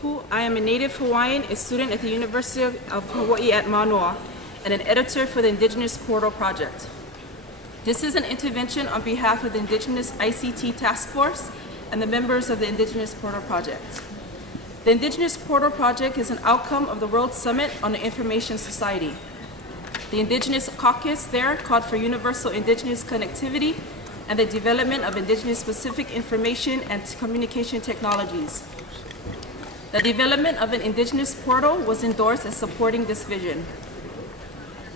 Kaupu. I am a native Hawaiian, a student at the University of Hawaii at Manoa, and an editor for the Indigenous Portal Project. This is an intervention on behalf of the Indigenous ICT Task Force and the members of the Indigenous Portal Project. The Indigenous Portal Project is an outcome of the World Summit on the Information Society. The Indigenous Caucus there called for universal Indigenous connectivity and the development of Indigenous-specific information and communication technologies. The development of an Indigenous portal was endorsed as supporting this vision.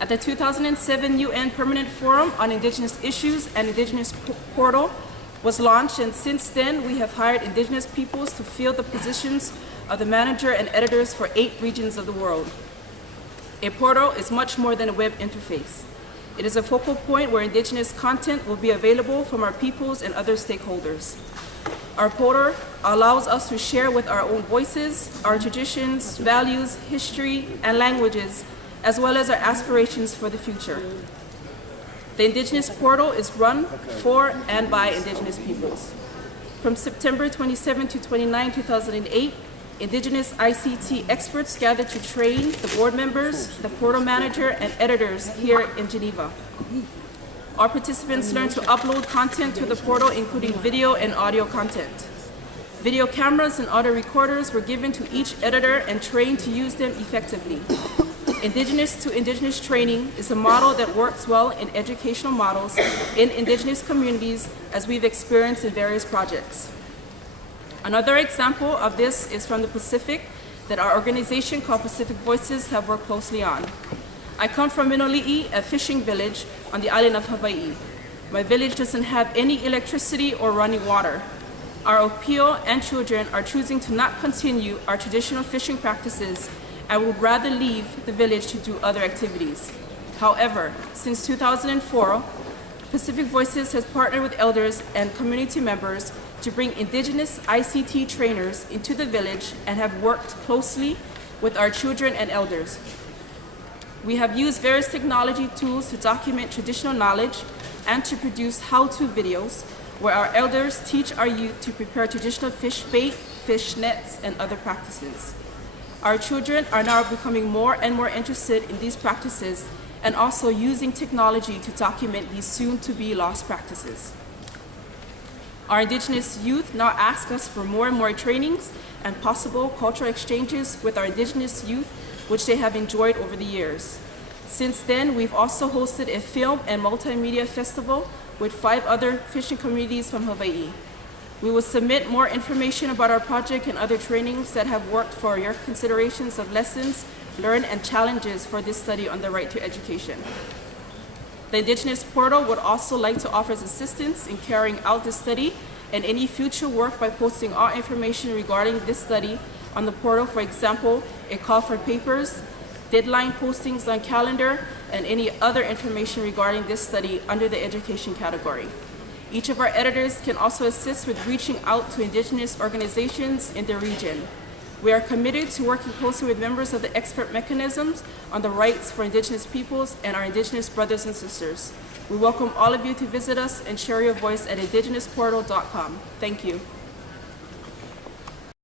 At the 2007 UN Permanent Forum on Indigenous Issues, an Indigenous portal was launched, and since then we have hired Indigenous peoples to fill the positions of the manager and editors for 8 regions of the world. A portal is much more than a web interface. It is a focal point where Indigenous content will be available from our peoples and other stakeholders. Our portal allows us to share with our own voices, our traditions, values, history, and languages, as well as our aspirations for the future. The Indigenous portal is run for and by Indigenous peoples. From September 27 to 29, 2008, Indigenous ICT experts gathered to train the board members, the portal manager, and editors here in Geneva. Our participants learned to upload content to the portal, including video and audio content. Video cameras and audio recorders were given to each editor and trained to use them effectively. Indigenous to Indigenous training is a model that works well in educational models in Indigenous communities, as we've experienced in various projects. Another example of this is from the Pacific that our organization called Pacific Voices have worked closely on. I come from Minoli'i, a fishing village on the island of Hawaii. My village doesn't have any electricity or running water. Our opio and children are choosing to not continue our traditional fishing practices and would rather leave the village to do other activities. However, since 2004, Pacific Voices has partnered with elders and community members to bring Indigenous ICT trainers into the village and have worked closely with our children and elders. We have used various technology tools to document traditional knowledge and to produce how-to videos where our elders teach our youth to prepare traditional fish bait, fish nets, and other practices. Our children are now becoming more and more interested in these practices and also using technology to document these soon-to-be lost practices. Our Indigenous youth now ask us for more and more trainings and possible cultural exchanges with our Indigenous youth, which they have enjoyed over the years. Since then, we've also hosted a film and multimedia festival with 5 other fishing communities from Hawaii. We will submit more information about our project and other trainings that have worked for your considerations of lessons learned and challenges for this study on the right to education. The Indigenous portal would also like to offer assistance in carrying out this study and any future work by posting all information regarding this study on the portal, for example, a call for papers, deadline postings on calendar, and any other information regarding this study under the education category. Each of our editors can also assist with reaching out to Indigenous organizations in the region. We are committed to working closely with members of the expert mechanisms on the rights for Indigenous peoples and our Indigenous brothers and sisters. We welcome all of you to visit us and share your voice at indigenousportal.com. Thank you.